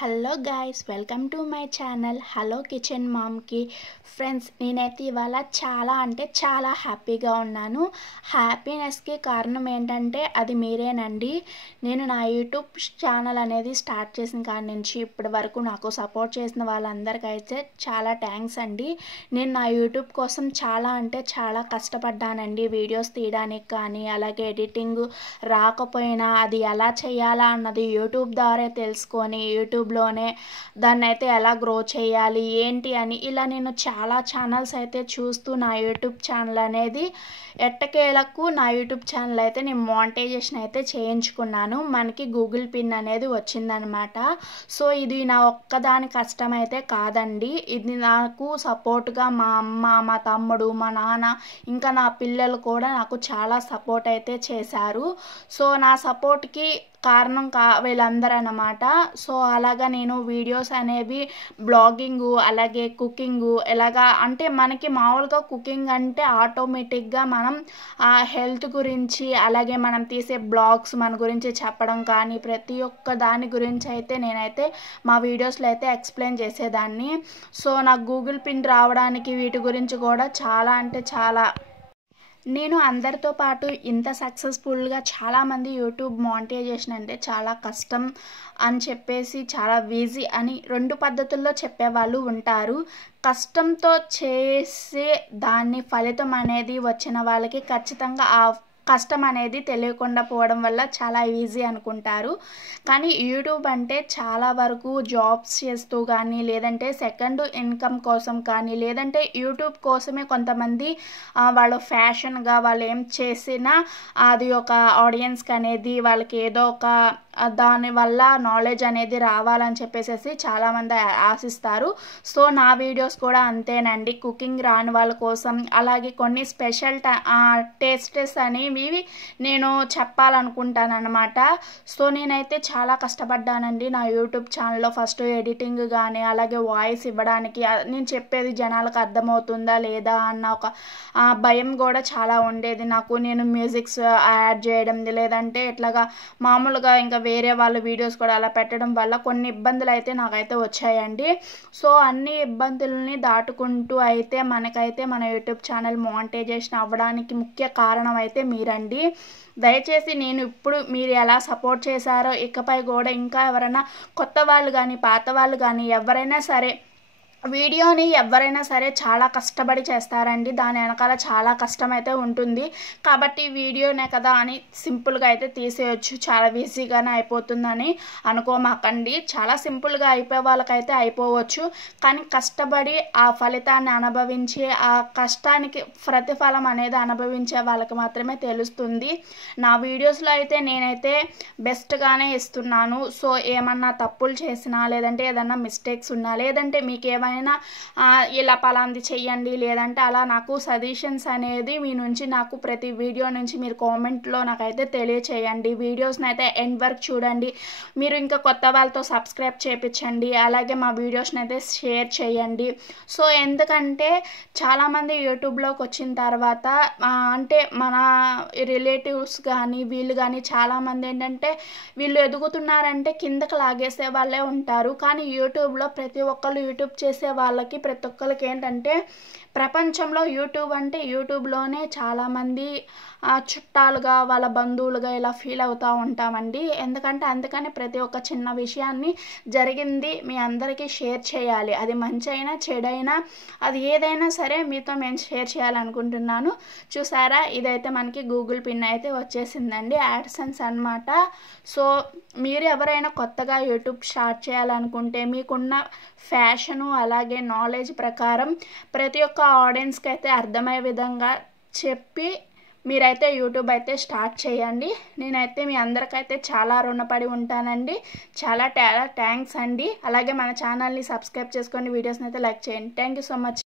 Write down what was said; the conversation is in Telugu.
Hello guys, welcome to my channel hello kitchen మామ్కి. ఫ్రెండ్స్, నేనైతే ఇవాళ చాలా అంటే చాలా హ్యాపీగా ఉన్నాను. హ్యాపీనెస్కి కారణం ఏంటంటే అది మీరేనండి. నేను నా యూట్యూబ్ ఛానల్ అనేది స్టార్ట్ చేసిన కాడి నుంచి ఇప్పటి వరకు నాకు సపోర్ట్ చేసిన వాళ్ళందరికైతే చాలా థ్యాంక్స్ అండి. నేను నా యూట్యూబ్ కోసం చాలా అంటే చాలా కష్టపడ్డానండి. వీడియోస్ తీయడానికి కానీ, అలాగే ఎడిటింగ్ రాకపోయినా అది ఎలా చేయాలా అన్నది యూట్యూబ్ ద్వారా తెలుసుకొని యూట్యూబ్లోనే దాన్ని అయితే ఎలా గ్రో చేయాలి ఏంటి అని ఇలా నేను చాలా ఛానల్స్ అయితే చూస్తూ నా యూట్యూబ్ ఛానల్ అనేది ఎట్టకేలకు నా యూట్యూబ్ ఛానల్ అయితే నేను మానిటైజేషన్ అయితే చేయించుకున్నాను. మనకి గూగుల్ పిన్ అనేది వచ్చిందనమాట. సో ఇది నా ఒక్కదాని కష్టం అయితే కాదండి. ఇది నాకు సపోర్ట్గా మా అమ్మ, మా తమ్ముడు, మా నాన్న, ఇంకా నా పిల్లలు కూడా నాకు చాలా సపోర్ట్ అయితే చేశారు. సో నా సపోర్ట్కి కారణం వీళ్ళందరూ అన్నమాట. సో అలాగా నేను వీడియోస్ అనేవి బ్లాగింగు, అలాగే కుకింగు, ఎలాగా అంటే మనకి మామూలుగా కుకింగ్ అంటే ఆటోమేటిక్గా మనం హెల్త్ గురించి, అలాగే మనం తీసే బ్లాగ్స్ మన గురించి చెప్పడం కానీ ప్రతి ఒక్క దాని గురించి అయితే నేనైతే మా వీడియోస్లో అయితే ఎక్స్ప్లెయిన్ చేసేదాన్ని. సో నాకు గూగుల్ పిన్ రావడానికి వీటి గురించి కూడా చాలా అంటే చాలా నేను అందరితో పాటు ఇంత సక్సెస్ఫుల్గా చాలామంది యూట్యూబ్ మానిటైజేషన్ అంటే చాలా కష్టం అని చెప్పేసి, చాలా ఈజీ అని రెండు పద్ధతుల్లో చెప్పేవాళ్ళు ఉంటారు. కష్టంతో చేసే దాన్ని ఫలితం అనేది వచ్చిన వాళ్ళకి ఖచ్చితంగా ఆ కష్టం అనేది తెలియకుండా పోవడం వల్ల చాలా ఈజీ అనుకుంటారు. కానీ యూట్యూబ్ అంటే చాలా వరకు జాబ్స్ చేస్తూ కానీ, లేదంటే సెకండ్ ఇన్కమ్ కోసం కానీ, లేదంటే యూట్యూబ్ కోసమే కొంతమంది వాళ్ళు ఫ్యాషన్గా వాళ్ళు ఏం చేసినా అది ఒక ఆడియన్స్కి అనేది వాళ్ళకి ఏదో ఒక దానివల్ల నాలెడ్జ్ అనేది రావాలని చెప్పేసి చాలామంది ఆశిస్తారు. సో నా వీడియోస్ కూడా అంతేనండి. కుకింగ్ రాని వాళ్ళ కోసం, అలాగే కొన్ని స్పెషల్ టేస్టెస్ అనేవి నేను చెప్పాలనుకుంటాను అనమాట. సో నేనైతే చాలా కష్టపడ్డానండి నా యూట్యూబ్ ఛానల్లో. ఫస్ట్ ఎడిటింగ్ కానీ, అలాగే వాయిస్ ఇవ్వడానికి, నేను చెప్పేది జనాలకు అర్థమవుతుందా లేదా అన్న ఒక భయం కూడా చాలా ఉండేది నాకు. నేను మ్యూజిక్స్ యాడ్ చేయడం, లేదంటే ఇట్లాగా మామూలుగా ఇంకా వేరే వాళ్ళ వీడియోస్ కూడా అలా పెట్టడం వల్ల కొన్ని ఇబ్బందులు అయితే నాకైతే వచ్చాయండి. సో అన్ని ఇబ్బందులని దాటుకుంటూ అయితే మనకైతే మన యూట్యూబ్ ఛానల్ మానిటైజేషన్ అవ్వడానికి ముఖ్య కారణం అయితే మీరండి. దయచేసి నేను ఇప్పుడు మీరు ఎలా సపోర్ట్ చేశారో ఇకపై కూడా ఇంకా ఎవరైనా కొత్త వాళ్ళు కానీ, పాత వాళ్ళు కానీ ఎవరైనా సరే వీడియోని ఎవరైనా సరే చాలా కష్టపడి చేస్తారండి. దాని వెనకాల చాలా కష్టం అయితే ఉంటుంది. కాబట్టి వీడియోనే కదా అని సింపుల్గా అయితే తీసేయచ్చు, చాలా ఈజీగానే అయిపోతుందని అనుకోమాకండి. చాలా సింపుల్గా అయిపోయే వాళ్ళకైతే అయిపోవచ్చు, కానీ కష్టపడి ఆ ఫలితాన్ని అనుభవించే, ఆ కష్టానికి ప్రతిఫలం అనేది అనుభవించే వాళ్ళకి మాత్రమే తెలుస్తుంది. నా వీడియోస్లో అయితే నేనైతే బెస్ట్గానే ఇస్తున్నాను. సో ఏమన్నా తప్పులు చేసినా, లేదంటే ఏదన్నా మిస్టేక్స్ ఉన్నా, లేదంటే మీకు ఏమైనా ఇలా పలాంది చెయ్యండి, లేదంటే అలా నాకు సజెషన్స్ అనేది మీ నుంచి నాకు ప్రతి వీడియో నుంచి మీరు కామెంట్లో నాకైతే తెలియచేయండి. వీడియోస్ని అయితే ఎండ్ వరకు చూడండి. మీరు ఇంకా కొత్త వాళ్ళతో సబ్స్క్రైబ్ చేయించండి, అలాగే మా వీడియోస్ని అయితే షేర్ చేయండి. సో ఎందుకంటే చాలామంది యూట్యూబ్లోకి వచ్చిన తర్వాత అంటే మన రిలేటివ్స్ కానీ వీళ్ళు కానీ చాలామంది ఏంటంటే వీళ్ళు ఎదుగుతున్నారంటే కిందకి లాగేసే వాళ్ళే ఉంటారు. కానీ యూట్యూబ్లో ప్రతి ఒక్కళ్ళు యూట్యూబ్ చేసే వాళ్ళకి ప్రతి ఒక్కరికి ఏంటంటే ప్రపంచంలో యూట్యూబ్ అంటే యూట్యూబ్లోనే చాలామంది చుట్టాలుగా, వాళ్ళ బంధువులుగా ఇలా ఫీల్ అవుతూ ఉంటామండి. ఎందుకంటే అందుకని ప్రతి ఒక్క చిన్న విషయాన్ని జరిగింది మీ అందరికీ షేర్ చేయాలి. అది మంచి అయినా చెడైనా అది ఏదైనా సరే మీతో నేను షేర్ చేయాలనుకుంటున్నాను. చూసారా, ఇదైతే మనకి గూగుల్ పిన్ అయితే వచ్చేసిందండి, యాడ్సెన్స్ అనమాట. సో మీరు ఎవరైనా కొత్తగా యూట్యూబ్ స్టార్ట్ చేయాలనుకుంటే మీకున్న ఫ్యాషను అలాగే నాలెడ్జ్ ప్రకారం ప్రతి ఒక్క ఆడియన్స్కి అయితే అర్థమయ్యే విధంగా చెప్పి మీరైతే యూట్యూబ్ అయితే స్టార్ట్ చేయండి. నేనైతే మీ అందరికైతే చాలా రుణపడి ఉంటానండి. చాలా థ్యాంక్స్ అండి. అలాగే మన ఛానల్ని సబ్స్క్రైబ్ చేసుకొని వీడియోస్ని అయితే లైక్ చేయండి. Thank you so much.